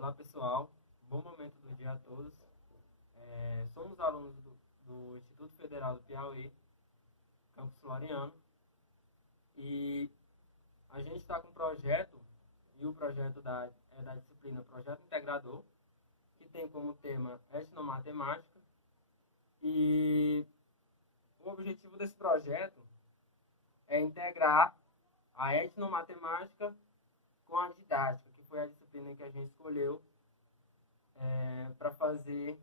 Olá pessoal, bom momento do dia a todos. Somos alunos do Instituto Federal do Piauí, Campus Floriano, e a gente está com um projeto, e o projeto é da disciplina Projeto Integrador, que tem como tema etnomatemática, e o objetivo desse projeto é integrar a etnomatemática com a didática, que foi a disciplina que a gente escolheu para fazer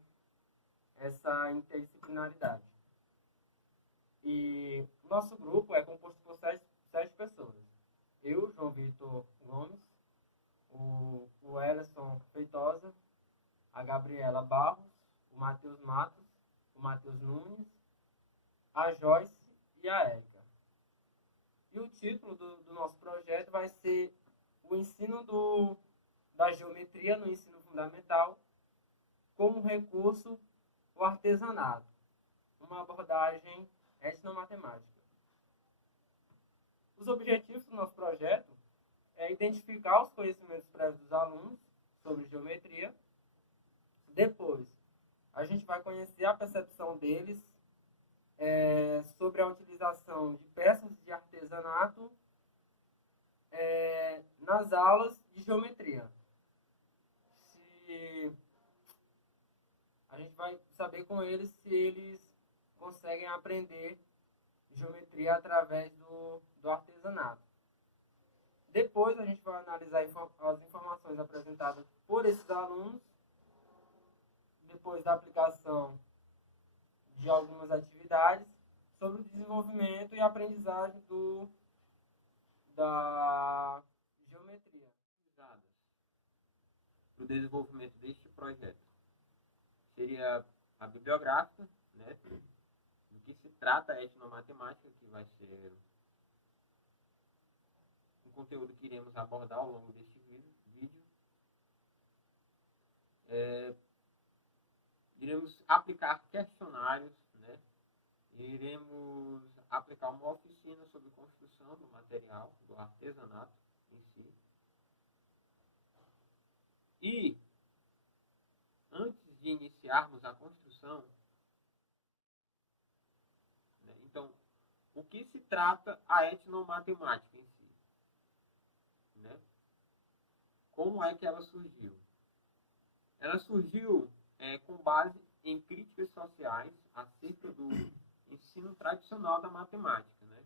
essa interdisciplinaridade. E nosso grupo é composto por sete pessoas. Eu, João Vitor Gomes, o Ellison Feitosa, a Gabriela Barros, o Matheus Matos, o Matheus Nunes, a Joyce e a Érica. E o título do nosso projeto vai ser o ensino da geometria no ensino fundamental como recurso o artesanato, uma abordagem etnomatemática. Os objetivos do nosso projeto é identificar os conhecimentos prévios dos alunos sobre geometria. Depois, a gente vai conhecer a percepção deles sobre a utilização de peças de artesanato nas aulas de geometria. A gente vai saber com eles se eles conseguem aprender geometria através do artesanato. Depois a gente vai analisar as informações apresentadas por esses alunos, depois da aplicação de algumas atividades sobre o desenvolvimento e aprendizagem da geometria. Para o desenvolvimento deste projeto seria a bibliográfica, né, do que se trata a etnomatemática, que vai ser um conteúdo que iremos abordar ao longo deste vídeo. Iremos aplicar questionários, né, iremos aplicar uma oficina sobre construção do material, do artesanato em si. E antes de iniciarmos a construção, né, então, o que se trata a etnomatemática em si? Né? Como é que ela surgiu? Ela surgiu com base em críticas sociais acerca do ensino tradicional da matemática, né?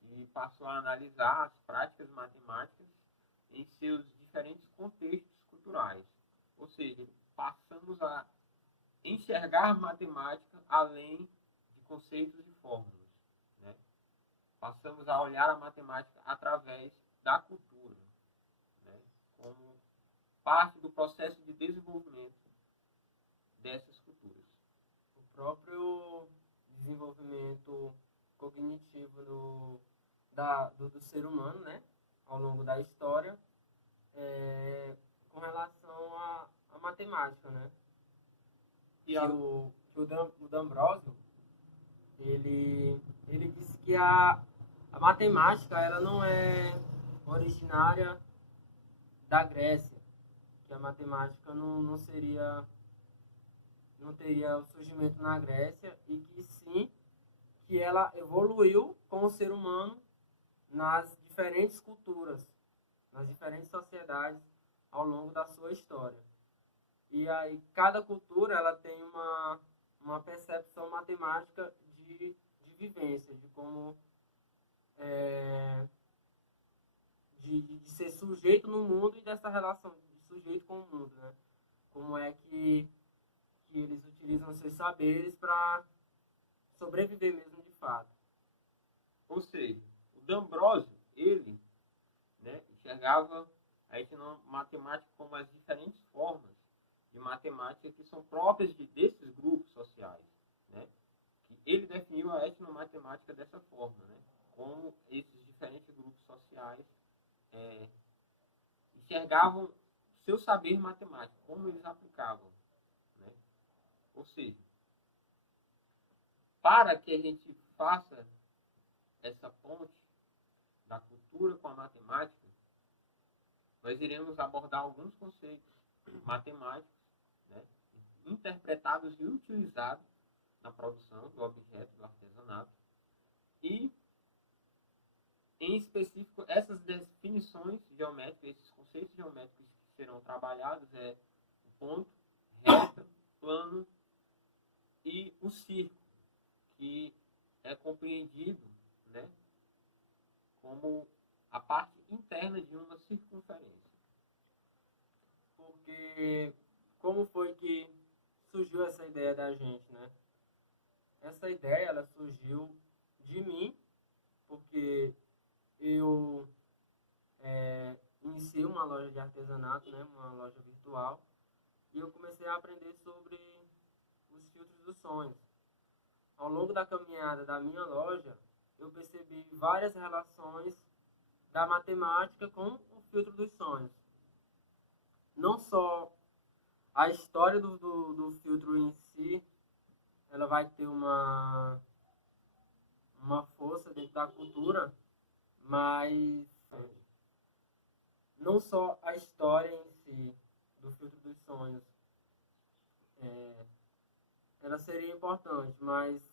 Que passou a analisar as práticas matemáticas em seus diferentes contextos culturais. Ou seja, passamos a enxergar matemática além de conceitos e fórmulas, né? Passamos a olhar a matemática através da cultura, né? Como parte do processo de desenvolvimento dessas culturas. O próprio desenvolvimento cognitivo do ser humano, né, ao longo da história, com relação à matemática, né? E o D'Ambrosio, ele disse que a matemática ela não é originária da Grécia, que a matemática não teria o surgimento na Grécia, e que sim, que ela evoluiu com o ser humano nas diferentes culturas, nas diferentes sociedades ao longo da sua história. E aí cada cultura ela tem uma percepção matemática de vivência, de como de ser sujeito no mundo e dessa relação de sujeito com o mundo, né? Como é que eles utilizam seus saberes para sobreviver mesmo de fato. Ou seja, o D'Ambrosio, ele, né, enxergava a etnomatemática como as diferentes formas de matemática que são próprias desses grupos sociais, né? Que ele definiu a etnomatemática dessa forma, né? Como esses diferentes grupos sociais enxergavam seu saber matemático, como eles aplicavam, né? Ou seja, para que a gente faça essa ponte da cultura com a matemática, nós iremos abordar alguns conceitos matemáticos, né, interpretados e utilizados na produção do objeto do artesanato. E, em específico, essas definições geométricas, esses conceitos geométricos que serão trabalhados é o ponto, reta, plano e o círculo, que é compreendido, né, como a parte interna de uma circunferência. Porque como foi que surgiu essa ideia da gente, né? Essa ideia, ela surgiu de mim, porque eu iniciei uma loja de artesanato, né? Uma loja virtual, e eu comecei a aprender sobre os filtros dos sonhos. Ao longo da caminhada da minha loja, eu percebi várias relações da matemática com o filtro dos sonhos. Não só a história do filtro em si, ela vai ter uma força dentro da cultura, mas não só a história em si do filtro dos sonhos, ela seria importante, mas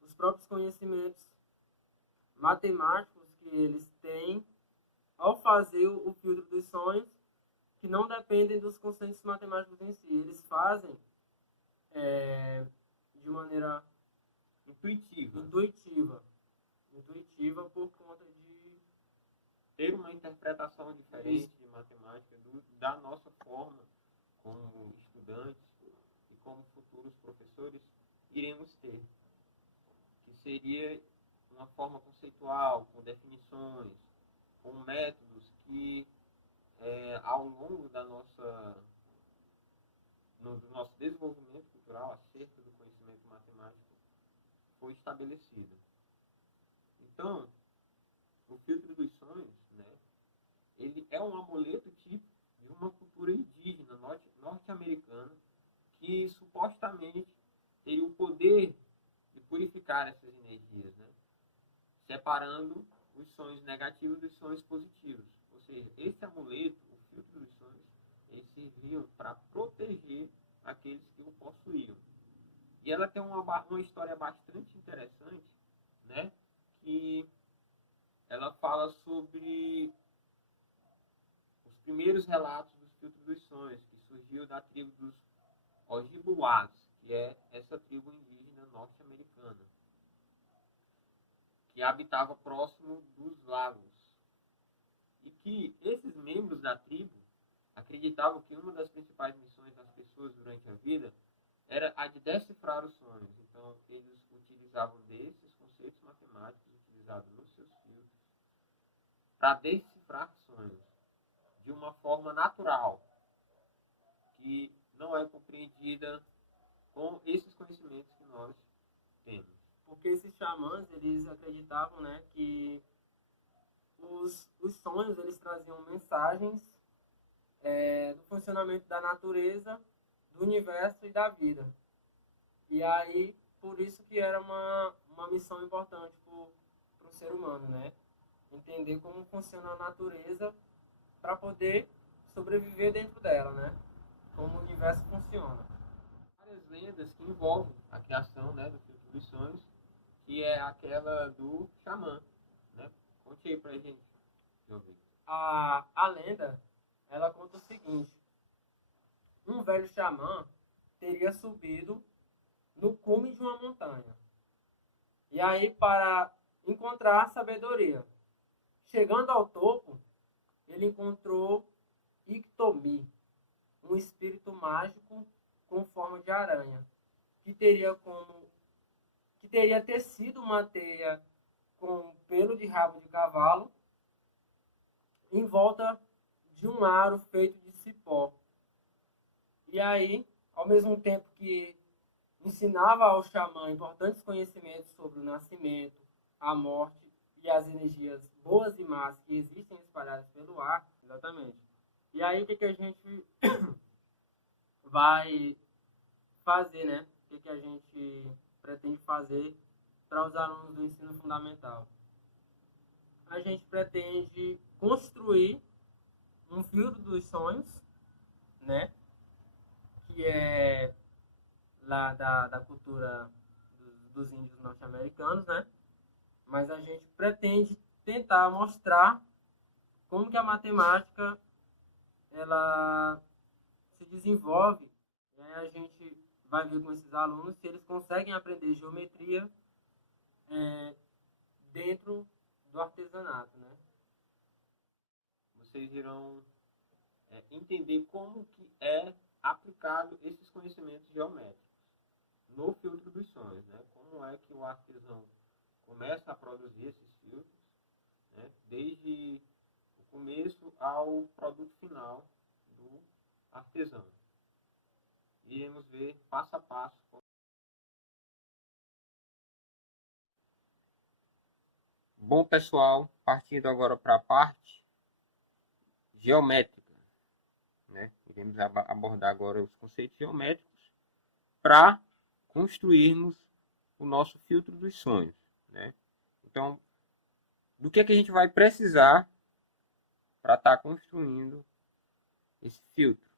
os próprios conhecimentos matemáticos que eles têm ao fazer o filtro dos sonhos, que não dependem dos conceitos matemáticos em si. Eles fazem de maneira intuitiva por conta de ter uma interpretação diferente de matemática da nossa forma como estudantes e como futuros professores iremos ter, que seria uma forma conceitual, com definições, com métodos que ao longo do nosso desenvolvimento cultural acerca do conhecimento matemático foi estabelecido. Então, o filtro dos sonhos, né, ele é um amuleto típico de uma cultura indígena norte-americana que supostamente teria o poder de purificar essas energias, né, separando os sonhos negativos dos sonhos positivos. Ou seja, esse amuleto, o filtro dos sonhos, eles serviam para proteger aqueles que o possuíam. E ela tem uma história bastante interessante, né, que ela fala sobre os primeiros relatos dos filtros dos sonhos, que surgiu da tribo dos Ojibwa's, que é essa tribo indígena norte-americana, que habitava próximo dos lagos. E que esses membros da tribo acreditavam que uma das principais missões das pessoas durante a vida era a de decifrar os sonhos. Então, eles utilizavam desses conceitos matemáticos utilizados nos seus filtros para decifrar sonhos de uma forma natural, que não é compreendida com esses conhecimentos que nós temos. Porque esses xamãs, eles acreditavam, né, que os sonhos, eles traziam mensagens do funcionamento da natureza, do universo e da vida. E aí, por isso que era uma missão importante para o ser humano, né? Entender como funciona a natureza para poder sobreviver dentro dela, né? Como o universo funciona. Várias lendas que envolvem a criação, né, do filtro dos sonhos, que é aquela do xamã, né? Conte aí pra gente, João. A lenda, ela conta o seguinte: um velho xamã teria subido no cume de uma montanha. E aí, para encontrar sabedoria. Chegando ao topo, ele encontrou Iktomi, um espírito mágico com forma de aranha, que teria tecido uma teia com pelo de rabo de cavalo em volta de um aro feito de cipó. E aí, ao mesmo tempo que ensinava ao xamã importantes conhecimentos sobre o nascimento, a morte e as energias boas e más que existem espalhadas pelo ar. Exatamente. E aí, o que a gente vai fazer, né? O que a gente pretende fazer para os alunos do ensino fundamental? A gente pretende construir um filtro dos sonhos, né? que é lá da cultura dos índios norte-americanos, né? Mas a gente pretende tentar mostrar como que a matemática ela se desenvolve. E aí a gente vai ver com esses alunos se eles conseguem aprender geometria é, dentro do artesanato, né? Vocês irão entender como que é aplicado esses conhecimentos geométricos no filtro dos sonhos, né? Como é que o artesão começa a produzir esses filtros, né? Desde o começo ao produto final do artesão. Iremos ver passo a passo. Bom, pessoal, partindo agora para a parte geométrica, né? Iremos abordar agora os conceitos geométricos para construirmos o nosso filtro dos sonhos, né? Então, do que a gente vai precisar para estar construindo esse filtro?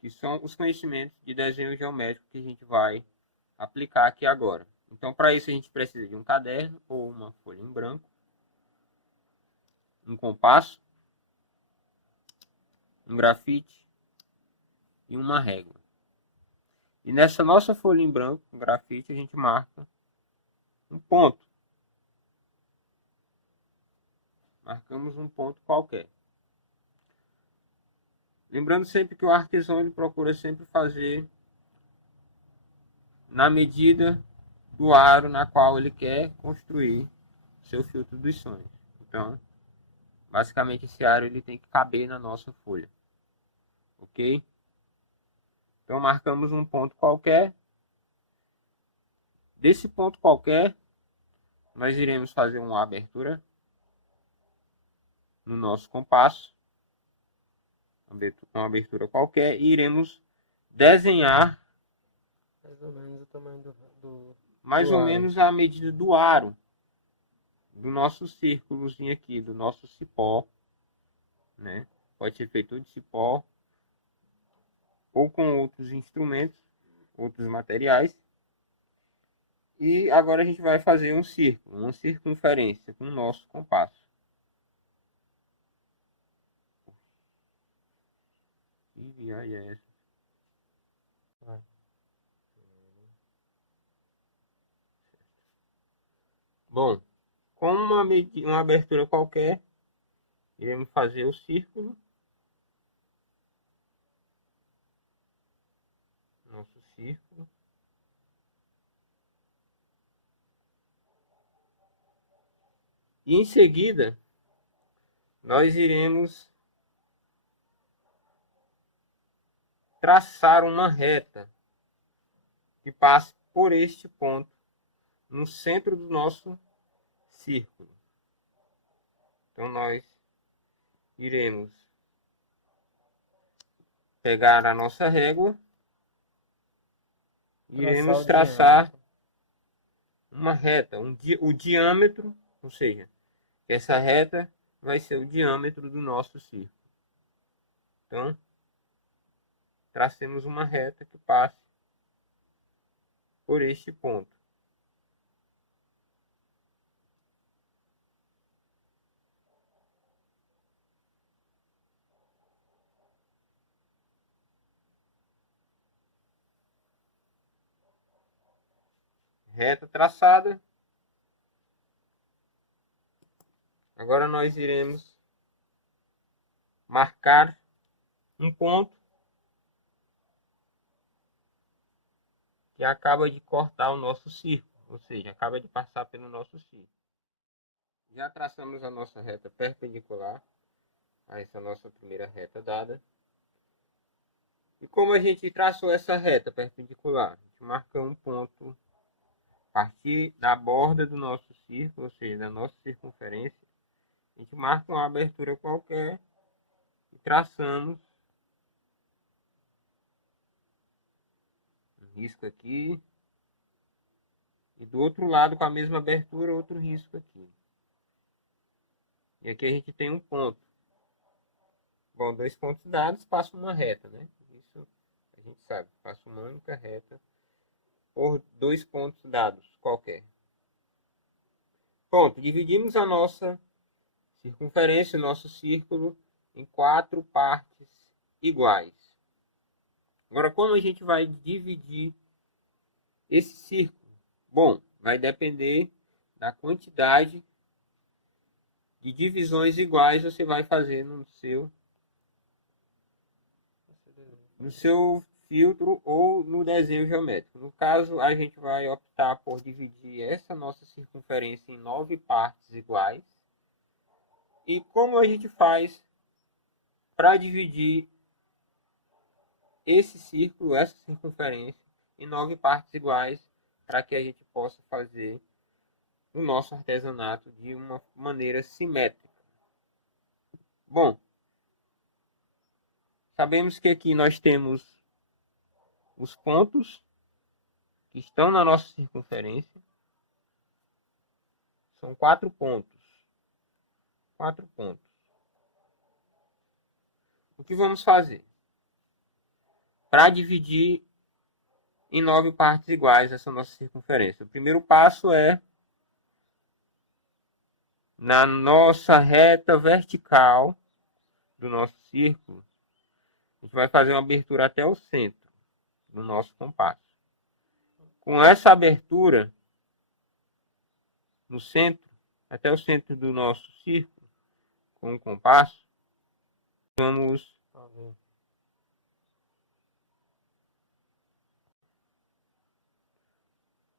Que são os conhecimentos de desenho geométrico que a gente vai aplicar aqui agora. Então, para isso a gente precisa de um caderno ou uma folha em branco, um compasso, um grafite e uma régua. E nessa nossa folha em branco, um grafite, a gente marca um ponto. Marcamos um ponto qualquer. Lembrando sempre que o artesão ele procura sempre fazer na medida do aro na qual ele quer construir seu filtro dos sonhos. Então, basicamente esse aro ele tem que caber na nossa folha. Ok? Então marcamos um ponto qualquer. Desse ponto qualquer, nós iremos fazer uma abertura no nosso compasso. Uma abertura qualquer. E iremos desenhar mais ou menos o tamanho mais ou menos a medida do aro do nosso círculozinho aqui, do nosso cipó, né? Pode ser feito de cipó ou com outros instrumentos, outros materiais. E agora a gente vai fazer um círculo, uma circunferência com o nosso compasso. Que viagem é essa? Bom, com uma abertura qualquer, iremos fazer o círculo. Nosso círculo. E em seguida, nós iremos traçar uma reta que passe por este ponto no centro do nosso círculo. Então nós iremos pegar a nossa régua e iremos traçar uma reta, o diâmetro, ou seja, essa reta vai ser o diâmetro do nosso círculo. Então, tracemos uma reta que passe por este ponto. Reta traçada. Agora nós iremos marcar um ponto que acaba de cortar o nosso círculo, ou seja, acaba de passar pelo nosso círculo. Já traçamos a nossa reta perpendicular a essa nossa primeira reta dada. E como a gente traçou essa reta perpendicular? A gente marca um ponto a partir da borda do nosso círculo, ou seja, da nossa circunferência. A gente marca uma abertura qualquer e traçamos um risco aqui. E do outro lado, com a mesma abertura, outro risco aqui. E aqui a gente tem um ponto. Bom, 2 pontos dados, passa uma reta, né? Isso a gente sabe. Passa uma única reta por 2 pontos dados qualquer. Pronto, dividimos a nossa circunferência, o nosso círculo, em 4 partes iguais. Agora, como a gente vai dividir esse círculo? Bom, vai depender da quantidade de divisões iguais você vai fazer no seu filtro ou no desenho geométrico. No caso, a gente vai optar por dividir essa nossa circunferência em 9 partes iguais. E como a gente faz para dividir esse círculo, essa circunferência, em 9 partes iguais, para que a gente possa fazer o nosso artesanato de uma maneira simétrica? Bom, sabemos que aqui nós temos os pontos que estão na nossa circunferência. São 4 pontos. 4 pontos. O que vamos fazer? Para dividir em 9 partes iguais essa nossa circunferência. O primeiro passo é, na nossa reta vertical do nosso círculo, a gente vai fazer uma abertura até o centro do nosso compasso. Com essa abertura no centro, até o centro do nosso círculo, com o compasso, vamos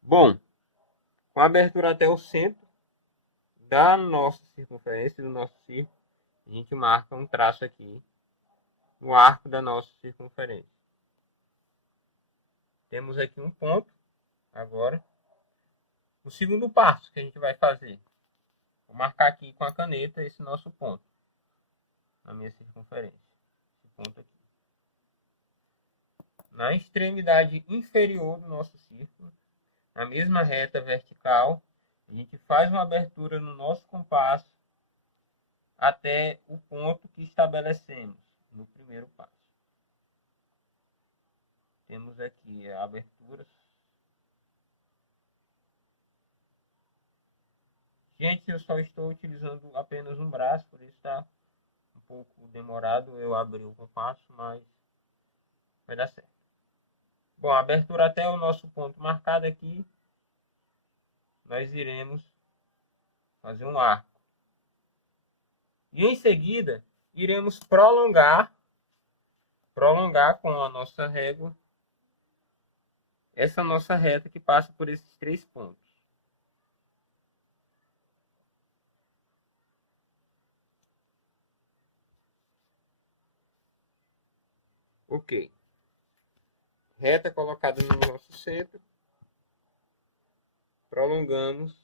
bom, com a abertura até o centro da nossa circunferência, do nosso círculo, a gente marca um traço aqui no arco da nossa circunferência. Temos aqui um ponto. Agora, o segundo passo que a gente vai fazer, vou marcar aqui com a caneta esse nosso ponto na minha circunferência. Esse ponto aqui. Na extremidade inferior do nosso círculo, na mesma reta vertical, a gente faz uma abertura no nosso compasso até o ponto que estabelecemos no primeiro passo. Temos aqui a abertura. Gente, eu só estou utilizando apenas um braço, por isso está um pouco demorado eu abrir o compasso, mas vai dar certo. Bom, a abertura até o nosso ponto marcado aqui, nós iremos fazer um arco. E em seguida, iremos prolongar com a nossa régua essa nossa reta que passa por esses 3 pontos. Ok. Reta colocada no nosso centro. Prolongamos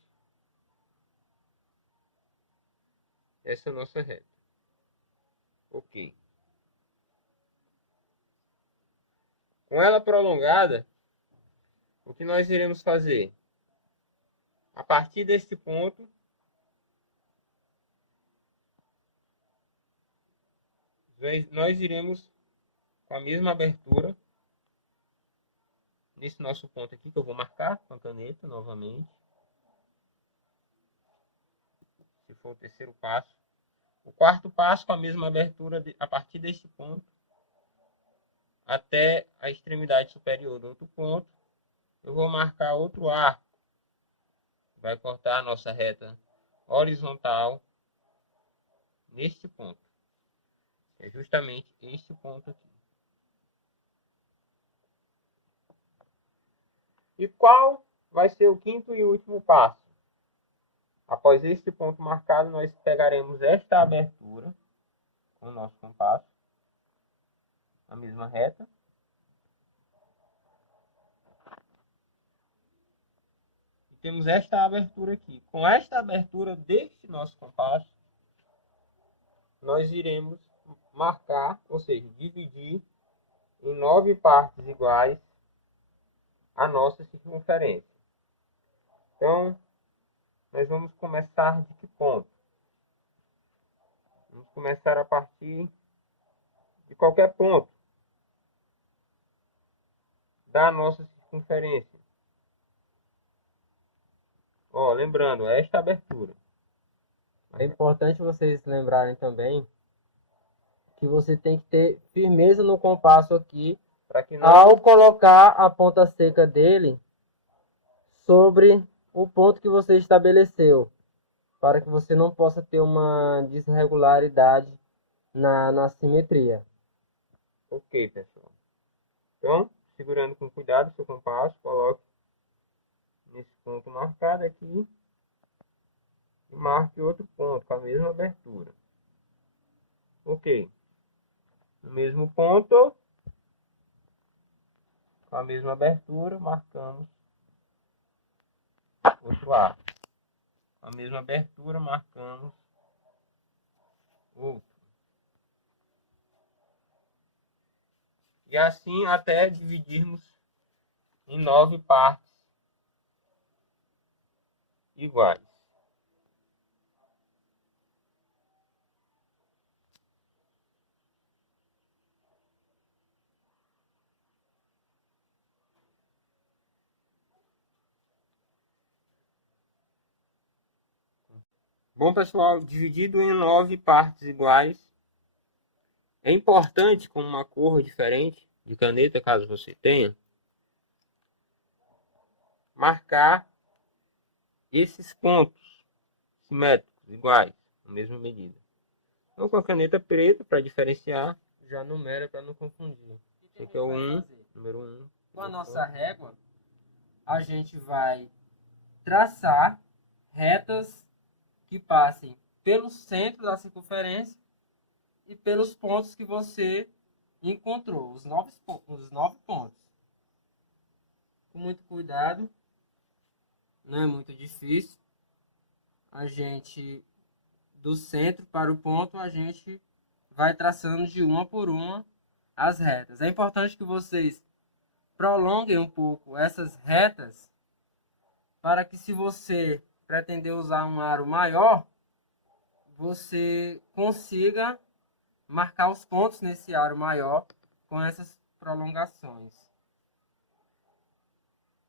essa nossa reta. Ok. Com ela prolongada, o que nós iremos fazer? A partir deste ponto, nós iremos com a mesma abertura nesse nosso ponto aqui, que eu vou marcar com a caneta novamente. Se for o terceiro passo. O quarto passo, com a mesma abertura a partir deste ponto até a extremidade superior do outro ponto, eu vou marcar outro arco. Vai cortar a nossa reta horizontal neste ponto. É justamente este ponto aqui. E qual vai ser o quinto e último passo? Após este ponto marcado, nós pegaremos esta abertura com o nosso compasso, a mesma reta. E temos esta abertura aqui. Com esta abertura deste nosso compasso, nós iremos marcar, ou seja, dividir em 9 partes iguais a nossa circunferência. Então, nós vamos começar de que ponto? Vamos começar a partir de qualquer ponto da nossa circunferência. Ó, lembrando, esta abertura. É importante vocês lembrarem também que você tem que ter firmeza no compasso aqui Para que não ao colocar a ponta seca dele sobre o ponto que você estabeleceu, para que você não possa ter uma desregularidade na simetria. Ok, pessoal. Então, segurando com cuidado o seu compasso, coloque nesse ponto marcado aqui e marque outro ponto com a mesma abertura. Ok. No mesmo ponto, com a mesma abertura, marcamos outro arco. Com a mesma abertura, marcamos outro. E assim até dividirmos em 9 partes iguais. Bom, pessoal, dividido em 9 partes iguais. É importante, com uma cor diferente de caneta, caso você tenha, marcar esses pontos simétricos iguais, na mesma medida. Então, com a caneta preta, para diferenciar, já numera para não confundir. Esse aqui é o 1, número 1. Com a nossa régua, a gente vai traçar retas que passem pelo centro da circunferência e pelos pontos que você encontrou, os 9 pontos. Com muito cuidado, não é muito difícil. A gente, do centro para o ponto, a gente vai traçando de uma por uma as retas. É importante que vocês prolonguem um pouco essas retas para que, se você pretender usar um aro maior, você consiga marcar os pontos nesse aro maior com essas prolongações.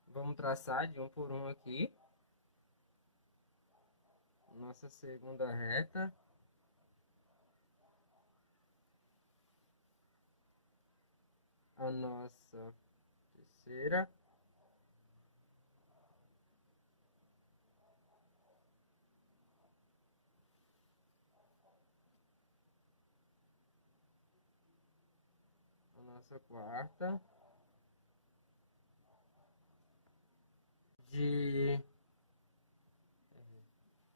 Vamos traçar de um por um aqui. Nossa segunda reta. A nossa terceira. A nossa quarta. De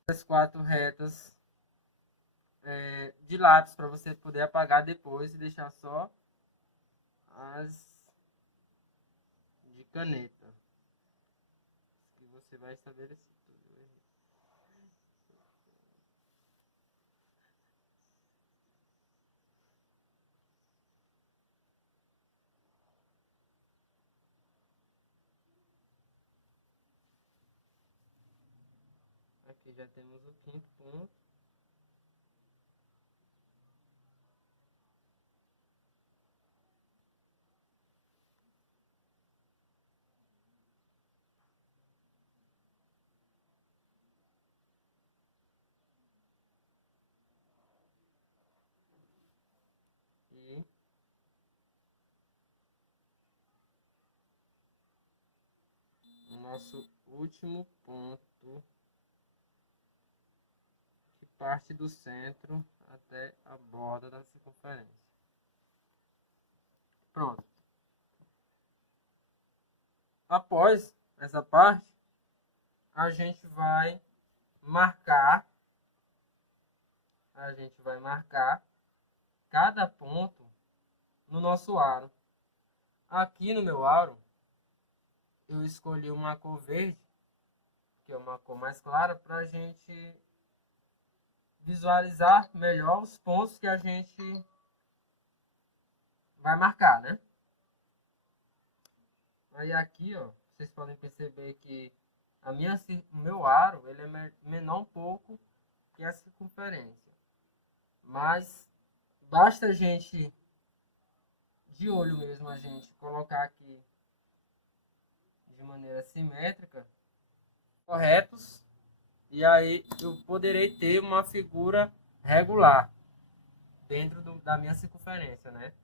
as 4 retas de lápis para você poder apagar depois e deixar só as de caneta que você vai estabelecer. Aqui já temos o 5º ponto. E o nosso último ponto, que parte do centro até a borda da circunferência. Pronto. Após essa parte, a gente vai marcar cada ponto no nosso aro. Aqui no meu aro, eu escolhi uma cor verde, que é uma cor mais clara, para a gente visualizar melhor os pontos que a gente vai marcar, né? Aí aqui, ó, vocês podem perceber que o meu aro ele é menor um pouco que a circunferência. Mas basta a gente de olho mesmo a gente colocar aqui de maneira simétrica, corretos, e aí eu poderei ter uma figura regular dentro da minha circunferência, né?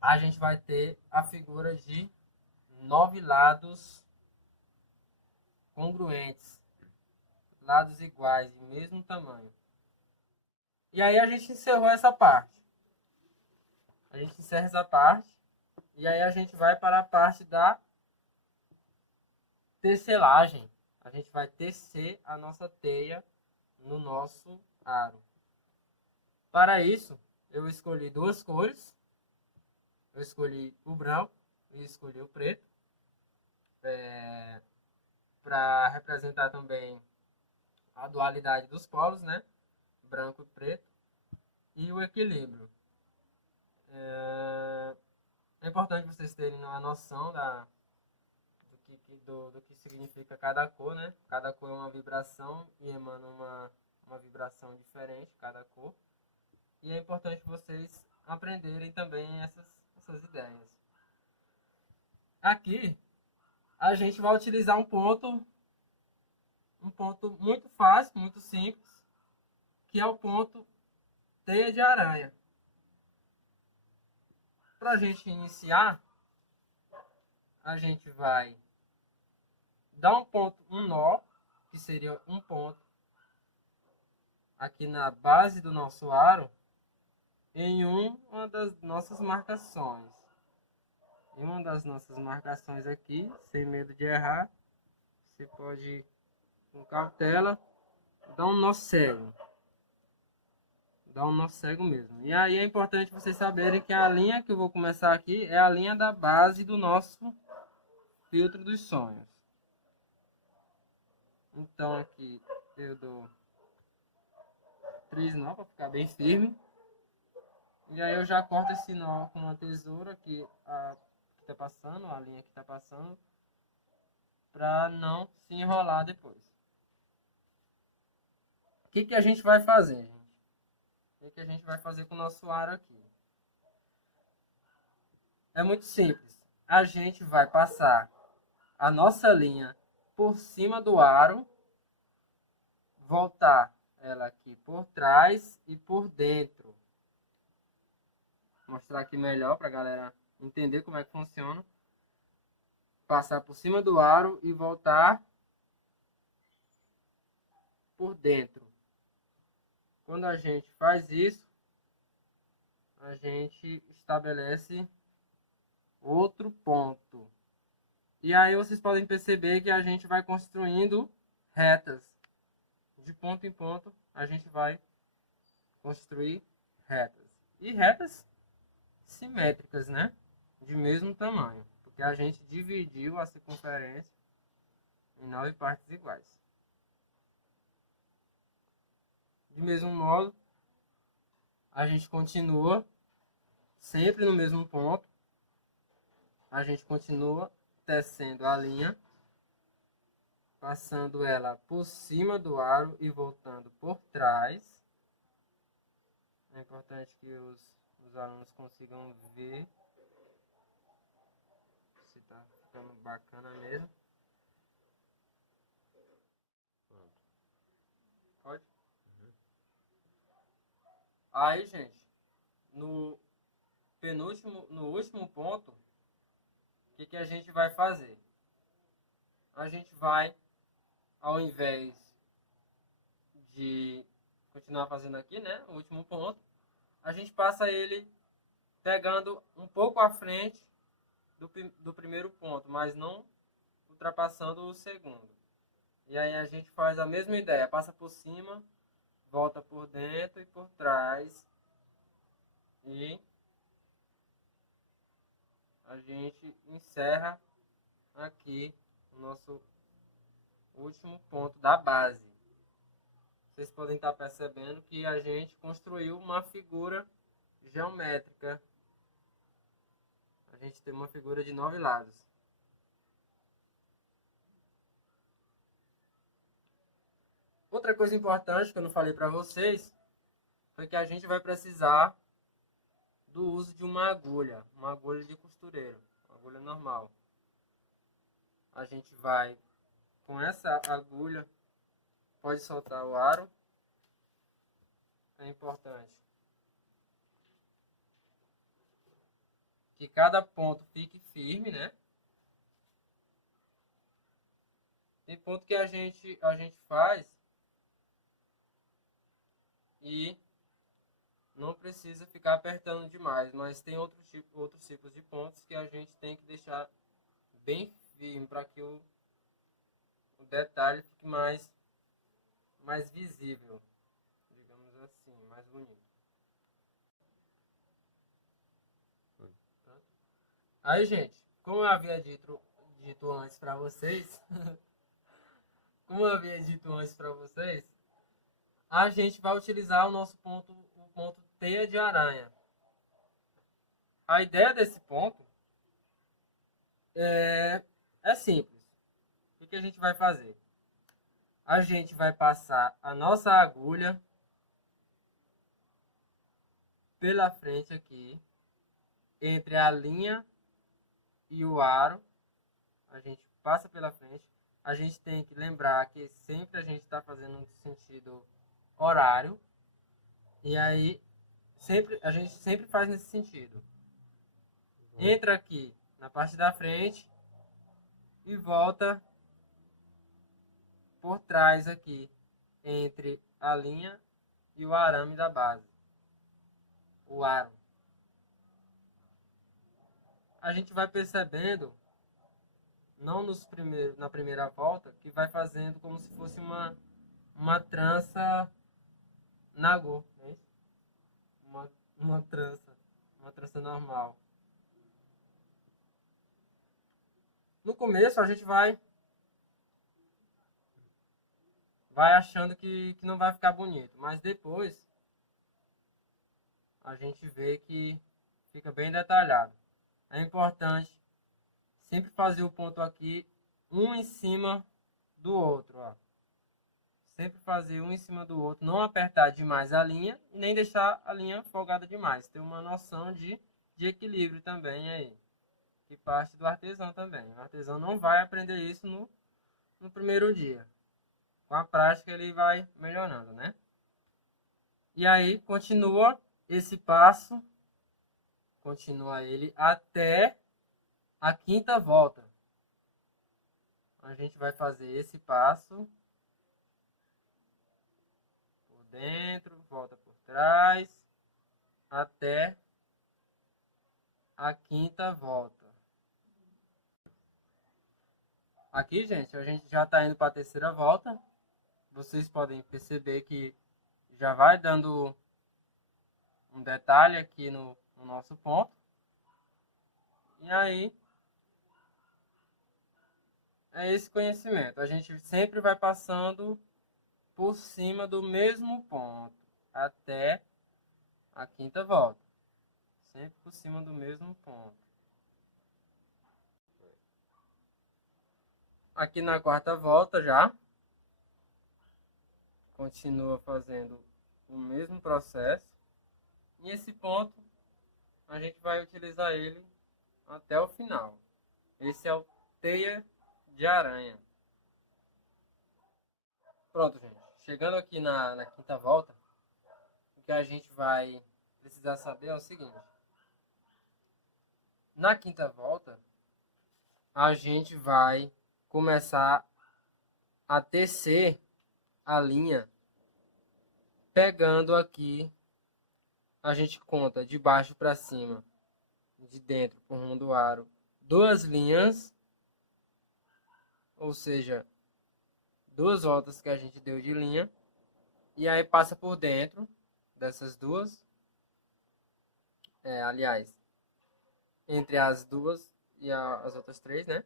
A gente vai ter a figura de 9 lados congruentes, lados iguais, de mesmo tamanho. E aí a gente encerrou essa parte. A gente encerra essa parte e aí a gente vai para a parte da tecelagem. A gente vai tecer a nossa teia no nosso aro. Para isso, eu escolhi duas cores. Eu escolhi o branco e escolhi o preto. Para representar também a dualidade dos polos, né? Branco e preto. E o equilíbrio. É importante vocês terem a noção do que significa cada cor, né? Cada cor é uma vibração e emana uma vibração diferente, cada cor. E é importante vocês aprenderem também essas ideias. Aqui, a gente vai utilizar um ponto muito fácil, muito simples, que é o ponto teia de aranha. Para a gente iniciar, a gente vai dar um nó, que seria um ponto aqui na base do nosso aro, em uma das nossas marcações. Em uma das nossas marcações aqui, sem medo de errar, você pode ir com cautela, dar um nó cego. Dá um nó cego mesmo. E aí é importante vocês saberem que a linha que eu vou começar aqui é a linha da base do nosso filtro dos sonhos. Então aqui eu dou 3 nó para ficar bem firme. E aí eu já corto esse nó com uma tesoura que está passando, a linha que está passando, para não se enrolar depois. O que a gente vai fazer, gente? O que a gente vai fazer com o nosso aro aqui? É muito simples. A gente vai passar a nossa linha por cima do aro, voltar ela aqui por trás e por dentro. Vou mostrar aqui melhor para a galera entender como é que funciona. Passar por cima do aro e voltar por dentro. Quando a gente faz isso, a gente estabelece outro ponto. E aí vocês podem perceber que a gente vai construindo retas. De ponto em ponto, a gente vai construir retas. E retas simétricas, né? De mesmo tamanho. Porque a gente dividiu a circunferência em 9 partes iguais. De mesmo modo, a gente continua sempre no mesmo ponto. A gente continua tecendo a linha, passando ela por cima do aro e voltando por trás. É importante que os alunos consigam ver se está ficando bacana mesmo. Pode? Aí, gente, no último ponto, o que a gente vai fazer? A gente vai, ao invés de continuar fazendo aqui, né, o último ponto, a gente passa ele pegando um pouco à frente do primeiro ponto, mas não ultrapassando o segundo. E aí a gente faz a mesma ideia, passa por cima, volta por dentro e por trás. E a gente encerra aqui o nosso último ponto da base. Vocês podem estar percebendo que a gente construiu uma figura geométrica. A gente tem uma figura de 9 lados. Outra coisa importante que eu não falei para vocês foi que a gente vai precisar do uso de uma agulha de costureiro, uma agulha normal. A gente vai com essa agulha, pode soltar o aro, é importante que cada ponto fique firme, né? Tem ponto que a gente faz e não precisa ficar apertando demais, mas tem outros tipos de pontos que a gente tem que deixar bem firme para que o detalhe fique mais visível, digamos assim, mais bonito. Aí, gente, como eu havia dito antes para vocês, a gente vai utilizar o ponto teia de aranha. A ideia desse ponto é simples. O que a gente vai fazer? A gente vai passar a nossa agulha pela frente aqui, entre a linha e o aro. A gente passa pela frente. A gente tem que lembrar que sempre a gente está fazendo um sentido horário. E aí, a gente sempre faz nesse sentido. Entra aqui na parte da frente e volta por trás aqui, entre a linha e o arame da base. O aro. A gente vai percebendo, não na primeira volta, que vai fazendo como se fosse uma trança nagô, né? Uma trança normal. No começo a gente vai achando que não vai ficar bonito, mas depois a gente vê que fica bem detalhado. É importante sempre fazer o ponto aqui um em cima do outro, ó. Sempre fazer um em cima do outro, não apertar demais a linha e nem deixar a linha folgada demais. Ter uma noção de equilíbrio também aí, que parte do artesão também. O artesão não vai aprender isso no primeiro dia. Com a prática ele vai melhorando, né? E aí continua esse passo, continua ele até a quinta volta. A gente vai fazer esse passo por dentro, volta por trás, até a quinta volta. Aqui, gente, a gente já está indo para a terceira volta. Vocês podem perceber que já vai dando um detalhe aqui no nosso ponto. E aí, é esse conhecimento. A gente sempre vai passando por cima do mesmo ponto até a quinta volta. Sempre por cima do mesmo ponto. Aqui na quarta volta já continua fazendo o mesmo processo. E esse ponto a gente vai utilizar ele até o final. Esse é o teia de aranha. Pronto, gente. Chegando aqui na quinta volta, o que a gente vai precisar saber é o seguinte. Na quinta volta, a gente vai começar a tecer a linha pegando aqui, a gente conta de baixo para cima, de dentro por rumo do aro, 2 linhas, ou seja, 2 voltas que a gente deu de linha, e aí passa por dentro dessas duas, aliás, entre as duas e as outras 3, né?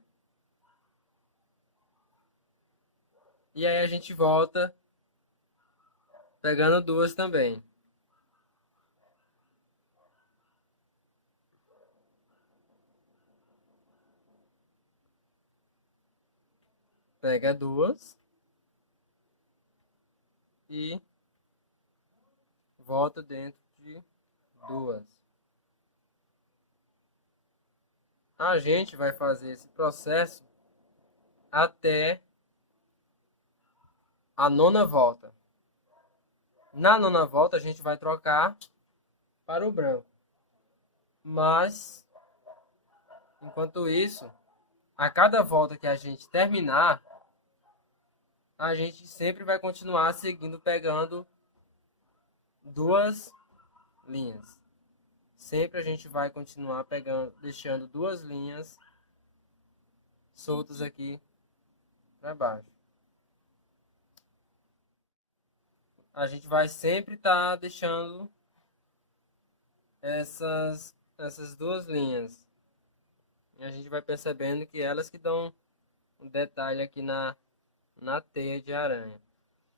E aí a gente volta pegando 2 também. Pega 2 e volta dentro de 2. a gente vai fazer esse processo até a 9ª volta. Na 9ª volta a gente vai trocar para o branco. Mas, enquanto isso, a cada volta que a gente terminar, a gente sempre vai continuar seguindo, pegando 2 linhas. Sempre a gente vai continuar pegando, deixando 2 linhas soltas aqui para baixo. A gente vai sempre estar deixando essas 2 linhas. E a gente vai percebendo que elas que dão um detalhe aqui na teia de aranha.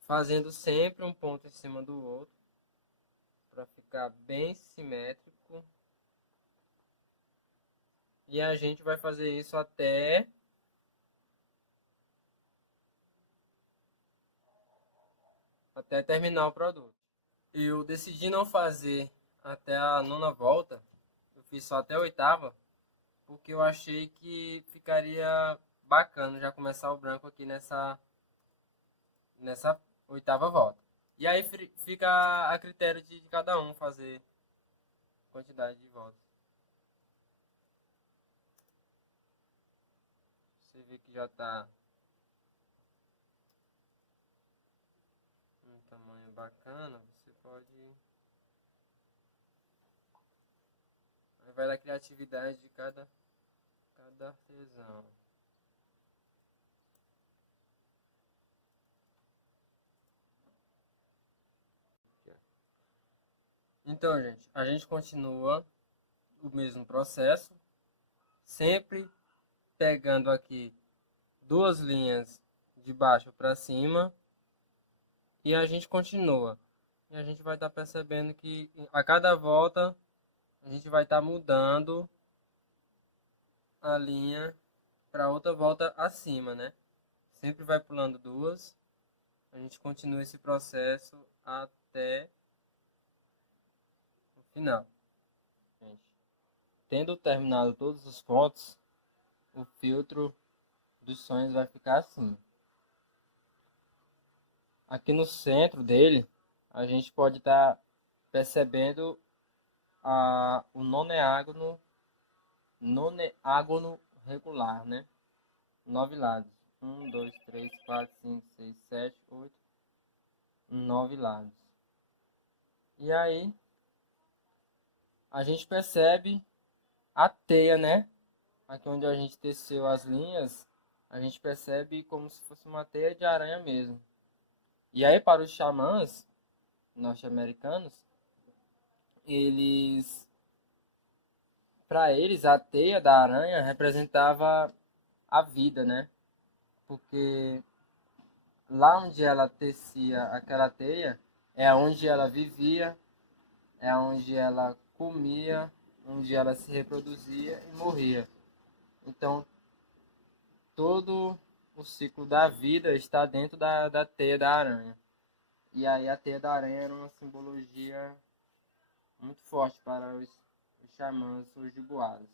Fazendo sempre um ponto em cima do outro, para ficar bem simétrico. E a gente vai fazer isso até terminar o produto. Eu decidi não fazer até a 9ª volta, eu fiz só até a 8ª, porque eu achei que ficaria bacana já começar o branco aqui nessa 8ª volta. E aí fica a critério de cada um fazer quantidade de voltas. Você vê que já está um tamanho bacana, você pode... Aí vai da criatividade de cada artesão. Então, gente, a gente continua o mesmo processo, sempre pegando aqui 2 linhas de baixo para cima, e a gente continua. E a gente vai estar percebendo que a cada volta a gente vai estar mudando a linha para outra volta acima, né? Sempre vai pulando 2. A gente continua esse processo até o final. Gente, tendo terminado todos os pontos, o filtro dos sonhos vai ficar assim. Aqui no centro dele, a gente pode estar percebendo o noneágono regular, né? 9 lados. 1, 2, 3, 4, 5, 6, 7, 8, 9 lados. E aí, a gente percebe a teia, né? Aqui onde a gente teceu as linhas, a gente percebe como se fosse uma teia de aranha mesmo. E aí, para os xamãs norte-americanos, para eles, a teia da aranha representava a vida, né? Porque lá onde ela tecia aquela teia, é onde ela vivia, é onde ela comia, onde ela se reproduzia e morria. Então, todo o ciclo da vida está dentro da teia da aranha. E aí a teia da aranha era uma simbologia muito forte para os xamãs ojibwados.